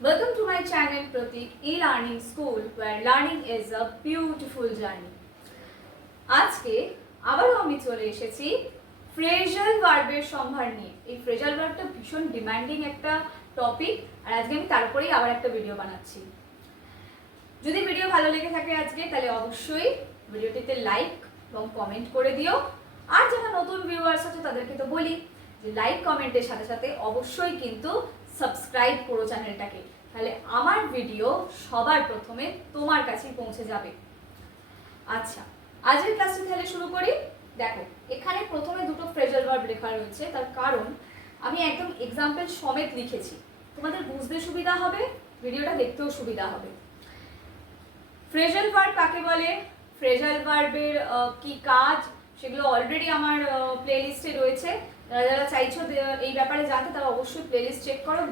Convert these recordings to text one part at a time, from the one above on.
Welcome to my channel Pratik E-Learning School where learning is a beautiful journey. আজকে আবারও আমি চলে এসেছি ফ্রেজাল ভার্বের সম্ভার নিয়ে। এই ফ্রেজাল ভার্বটা ভীষণ ডিমান্ডিং একটা টপিক আর আজকে আমি তার উপরেই আবার একটা ভিডিও বানাচ্ছি। যদি ভিডিও ভালো লেগে থাকে আজকে তাহলে অবশ্যই ভিডিওটিতে লাইক এবং কমেন্ট করে দিও। আর যারা নতুন ভিউয়ার্স আছে তাদেরকে তো বলি যে লাইক কমেন্টের সাথে সাথে অবশ্যই কিন্তু সাবস্ক্রাইব করো চ্যানেলটাকে, তাহলে আমার ভিডিও সবার প্রথমে তোমার কাছেই পৌঁছে যাবে। আচ্ছা, আজকের ক্লাসটি তাহলে শুরু করি। দেখো, এখানে প্রথমে দুটো ফ্রেজাল ভার্ব লেখা রয়েছে, তার কারণ আমি একদম এক্সাম্পল সমেত লিখেছি, তোমাদের বুঝতে সুবিধা হবে, ভিডিওটা দেখতেও সুবিধা হবে। ফ্রেজাল ভার্ব কাকে বলে, ফ্রেজাল ভার্বের কি কাজ, সেগুলো অলরেডি আমার প্লেলিস্টে রয়েছে। যারা যারা চাইছো এই ব্যাপারে জানতে তারা অবশ্যই প্লেলিস্ট চেক করো।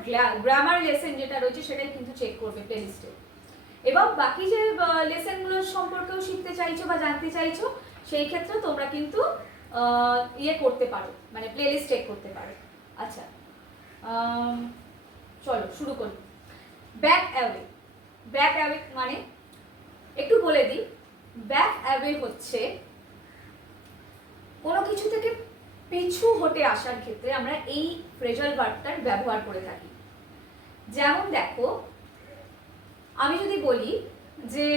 গ্রামার লেসন যেটা রয়েছে সেটাই কিন্তু চেক করবে প্লেলিস্টে। এবং বাকি যে লেসনগুলো সম্পর্কেও শিখতে চাইছো বা জানতে চাইছো সেই ক্ষেত্রে তোমরা কিন্তু করতে পারো, মানে প্লেলিস্ট চেক করতে পারো। আচ্ছা, চলো শুরু করি। ব্যাক অ্যাওয়ে, ব্যাক অ্যাওয়ে মানে একটু বলে দিই। ব্যাক অ্যাওয়ে হচ্ছে কোনো কিছু থেকে পিছু হটে আসার ক্ষেত্রে আমরা এই ফ্রেজাল ভার্বটার ব্যবহার করে থাকি। যেমন দেখো, আমি যদি বলি যে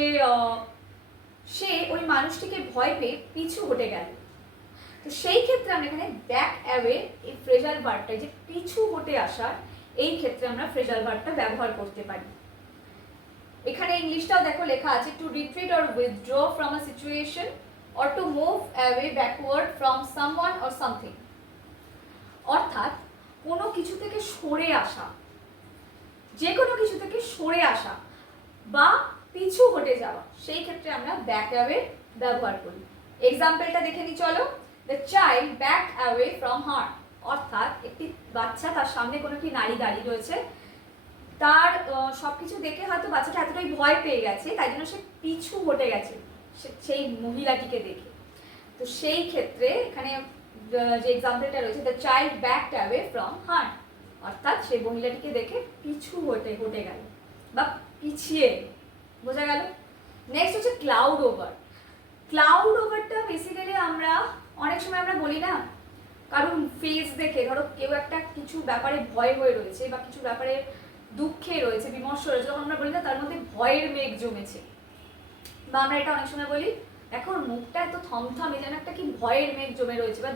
সে ওই মানুষটিকে ভয় পেয়ে পিছু হটে গেল, তো সেই ক্ষেত্রে আমরা এখানে ব্যাক অ্যাওয়ে এই ফ্রেজাল ভার্বটা, যে পিছু হটে আসার, এই ক্ষেত্রে আমরা ফ্রেজাল ভার্বটা ব্যবহার করতে পারি। এখানে ইংলিশটাও দেখো লেখা আছে, to retreat or withdraw from a situation or to move away backward from someone or something। অর্থাৎ কোনো কিছু থেকে সরে আসা, যে কোনো কিছু থেকে সরে আসা বা পিছু হটে যাওয়া, সেই ক্ষেত্রে আমরা ব্যাক অ্যাওয়ে ব্যবহার করি। এক্সাম্পলটা দেখে নি চলো। The child back away from her, অর্থাৎ একটি বাচ্চা, তার সামনে কোনো একটি নারী দাঁড়িয়ে রয়েছে, তার সবকিছু দেখে হয়তো বাচ্চাটা এতটাই ভয় পেয়ে গেছে, তাই জন্য সে পিছু হটে গেছে সেই মহিলাটিকে দেখে। তো সেই ক্ষেত্রে এখানে যে এক্সাম্পলটা রয়েছে, the child backed away from her, অর্থাৎ সেই মহিলাটিকে দেখে পিছু হটে গেল বা পিছিয়ে, বোঝা গেল। নেক্সট হচ্ছে ক্লাউড ওভার। ক্লাউড ওভারটা বেসিক্যালি আমরা অনেক সময় আমরা বলি না, কারণ ফেস দেখে, ধরো কেউ একটা কিছু ব্যাপারে ভয় হয়ে রয়েছে বা কিছু ব্যাপারে দুঃখে রয়েছে, বিমর্ষ রয়েছে, তখন আমরা বলি না তার মধ্যে ভয়ের মেঘ জমেছে। বা আমরা এটা অনেক সময় বলি, দেখো মুখটা এত থমথমে, যেন একটা কি ভয়ের মেঘ জমে রয়েছে, বা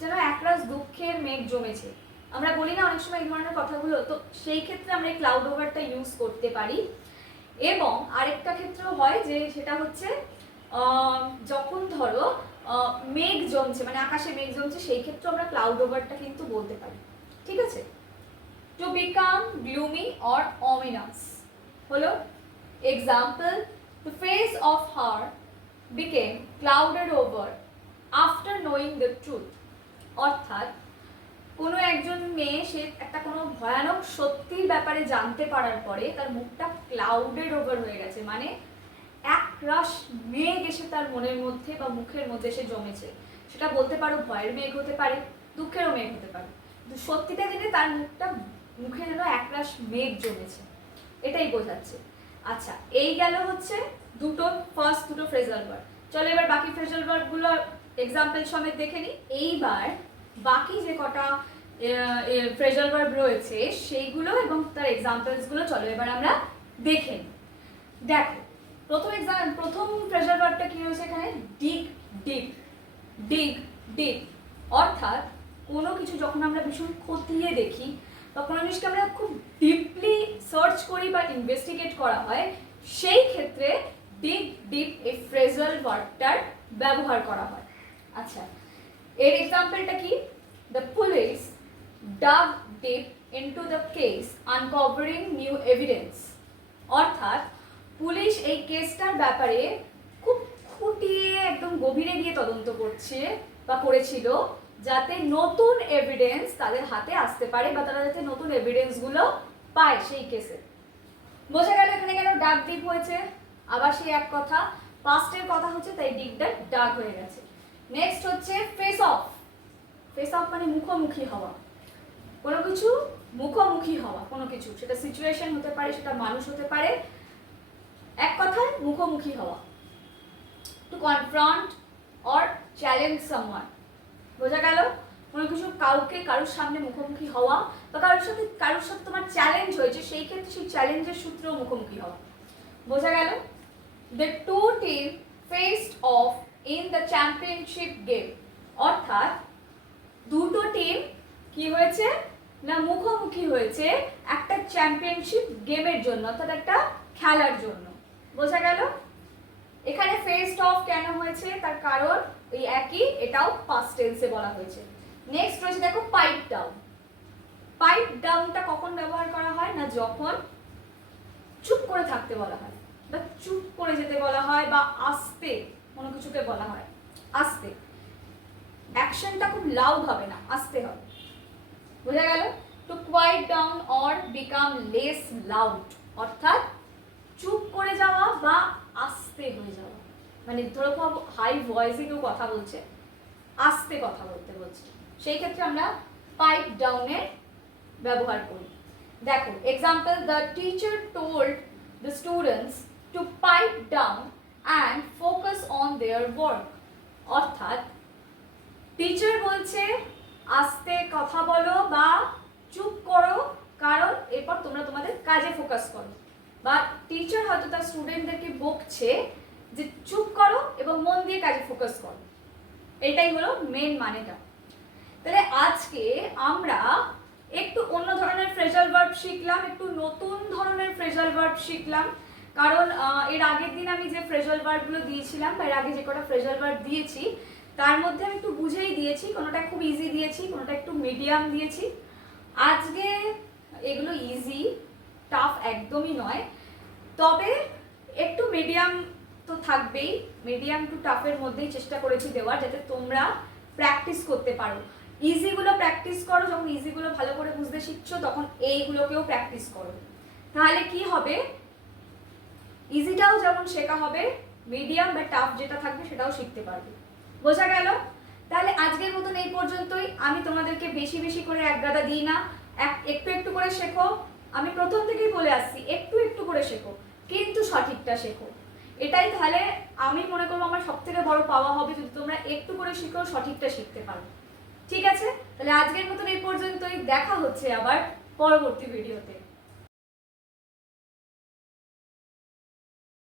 যেন একরাশ দুঃখের মেঘ জমেছে। আমরা বলি না অনেক সময় এই ধরনের কথাগুলো। তো সেই ক্ষেত্রে আমরা এই ক্লাউড ওভারটা ইউজ করতে পারি। এবং আরেকটা ক্ষেত্রেও হয় যে সেটা হচ্ছে যখন ধরো মেঘ জমছে, মানে আকাশে মেঘ জমছে, সেই ক্ষেত্রে আমরা ক্লাউড ওভারটা কিন্তু বলতে পারি। ঠিক আছে, টু বিকাম গ্লুমি অর অমিনাস হলো example. The face of her became clouded over after knowing the truth। অর্থাৎ কোনো একজন মেয়ে, সে একটা কোনো ভয়ানক সত্যির ব্যাপারে জানতে পারার পরে তার মুখটা ক্লাউডেড ওভার হয়ে গেছে, মানে একরাশ মেঘ এসে তার মনের মধ্যে বা মুখের মধ্যে এসে জমেছে। সেটা বলতে পারো ভয়ের মেঘ হতে পারে, দুঃখেরও মেঘ হতে পারে, কিন্তু সত্যিটা জেনে তার মুখে যেন একরাশ মেঘ জমেছে, এটাই বোঝাচ্ছে। আচ্ছা, এই গেল হচ্ছে ফার্স্ট দুটো ফ্রেজাল ভার্ব। চলো এবার বাকি ফ্রেজাল ভার্বগুলো এক্সাম্পল সমেত দেখে নিই। এইবার বাকি যে কটা ফ্রেজাল ভার্ব রয়েছে সেইগুলো এবং তার এক্সাম্পলসগুলো চলো এবার আমরা দেখে নিই। দেখো, প্রথম ফ্রেজাল ভার্বটা কি রয়েছে এখানে, ডিগ ডিগ ডিগ ডিগ। অর্থাৎ কোনো কিছু যখন আমরা ভীষণ খতিয়ে দেখি, তখন জিনিসকে আমরা খুব ডিপলি সার্চ করি বা ইনভেস্টিগেট করা হয়, সেই ক্ষেত্রে ডিগ ডিপ এই ফ্রেজাল ভার্বটার ব্যবহার করা হয়। আচ্ছা, এর এক্সাম্পলটা কি, the police dug deep into the case uncovering new evidence. অর্থাৎ পুলিশ এই কেসটার ব্যাপারে খুব খুঁটিয়ে একদম গভীরে গিয়ে তদন্ত করছে বা করেছিল, যাতে নতুন এভিডেন্স তাদের হাতে আসতে পারে বা তারা যাতে নতুন এভিডেন্সগুলো পায় সেই কেসে। বোঝা গেল এখানে কেন ডাক ডিপ হয়েছে। আবার সেই এক কথা, পাস্টের কথা হচ্ছে, তাই ডিগটা ডাক হয়ে গেছে। নেক্সট হচ্ছে ফেস অফ। ফেস অফ মানে মুখোমুখি হওয়া, কোনো কিছু মুখোমুখি হওয়া কোনো কিছু, সেটা সিচুয়েশন হতে পারে, সেটা মানুষ হতে পারে, এক কথায় মুখোমুখি হওয়া। To confront or challenge someone, বোঝা গেল? কোনো কিছু কারোর সামনে মুখোমুখি হওয়া, বা কারোর সাথে তোমার চ্যালেঞ্জ হয়েছে, সেই ক্ষেত্রে সেই চ্যালেঞ্জের সূত্রেও মুখোমুখি হওয়া, বোঝা গেল? The two team faced off in the championship game, অর্থাৎ দুটো টিম কি হয়েছে না মুখোমুখি হয়েছে একটা চ্যাম্পিয়নশিপ গেমের জন্য, অর্থাৎ একটা খেলার জন্য, বোঝা গেল? এখানে ফেসড অফ কেন হয়েছে তার কারণ ওই একই, এটাও পাস্ট টেন্সে বলা হয়েছে। নেক্সট রয়েছে দেখো পাইপ ডাউন। পাইপ ডাউনটা কখন ব্যবহার করা হয় না যখন চুপ করে থাকতে বলা হয়, বা চুপ করে যেতে বলা হয়, বা আস্তে কোনো কিছুকে বলা হয় আস্তে। অ্যাকশনটা খুব লাউড হবে না, আস্তে হবে, বোঝা গেল? To quiet down or become less loud, অর্থাৎ চুপ করে যাওয়া বা আস্তে হয়ে যাওয়া, মানে ধরো হাই ভয়েসে কেউ কথা বলছে, আস্তে কথা বলতে বলছে, সেই ক্ষেত্রে আমরা পাইপ ডাউনের ব্যবহার করি। দেখো example, the teacher told the students to pipe down and focus on their work, অর্থাৎ টিচার বলছে আস্তে কথা বলো বা চুপ করো, কারণ এরপর তোমরা তোমাদের কাজে ফোকাস করো। বা টিচার হয়তো তার স্টুডেন্টদেরকে বকছে যে চুপ করো এবং মন দিয়ে কাজে ফোকাস করো, এটাই হলো মেন মানেটা। তাহলে আজকে আমরা একটু অন্য ধরনের ফ্রেজাল ভার্ব শিখলাম, একটু নতুন ধরনের ফ্রেজাল ভার্ব শিখলাম, কারণ এর আগের দিন আমি যে ফ্রেজাল ভার্বগুলো দিয়েছিলাম বা এর আগে যে কটা ফ্রেজাল ভার্ব দিয়েছি তার মধ্যে আমি একটু বুঝেই দিয়েছি, কোনোটা খুব ইজি দিয়েছি, কোনোটা একটু মিডিয়াম দিয়েছি। আজকে এগুলো ইজি, টাফ একদমই নয়, তবে একটু মিডিয়াম তো থাকবেই, মিডিয়াম টু টাফের মধ্যেই চেষ্টা করেছি দেওয়ার, যাতে তোমরা প্র্যাকটিস করতে পারো। ইজিগুলো প্র্যাকটিস করো, যখন ইজিগুলো ভালো করে বুঝতে শিখছো তখন এইগুলোকেও প্র্যাকটিস করো, তাহলে কি হবে ইজিটাও যেমন শেখা হবে, মিডিয়াম বা টাফ যেটা থাকবে সেটাও শিখতে পারবে, বোঝা গেল? তাহলে আজকের মতন এই পর্যন্তই। আমি তোমাদেরকে বেশি বেশি করে একগাদা দিই না, একটু একটু করে শেখো। আমি প্রথম থেকেই বলে আসছি একটু একটু করে শেখো, কিন্তু সঠিকটা শেখো, এটাই তাহলে আমি মনে করবো আমার সব থেকে বড় পাওয়া হবে যদি তোমরা একটু করে শিখো, সঠিকটা শিখতে পারো। ঠিক আছে, তাহলে আজকের মতন এই পর্যন্তই, দেখা হচ্ছে আবার পরবর্তী ভিডিওতে।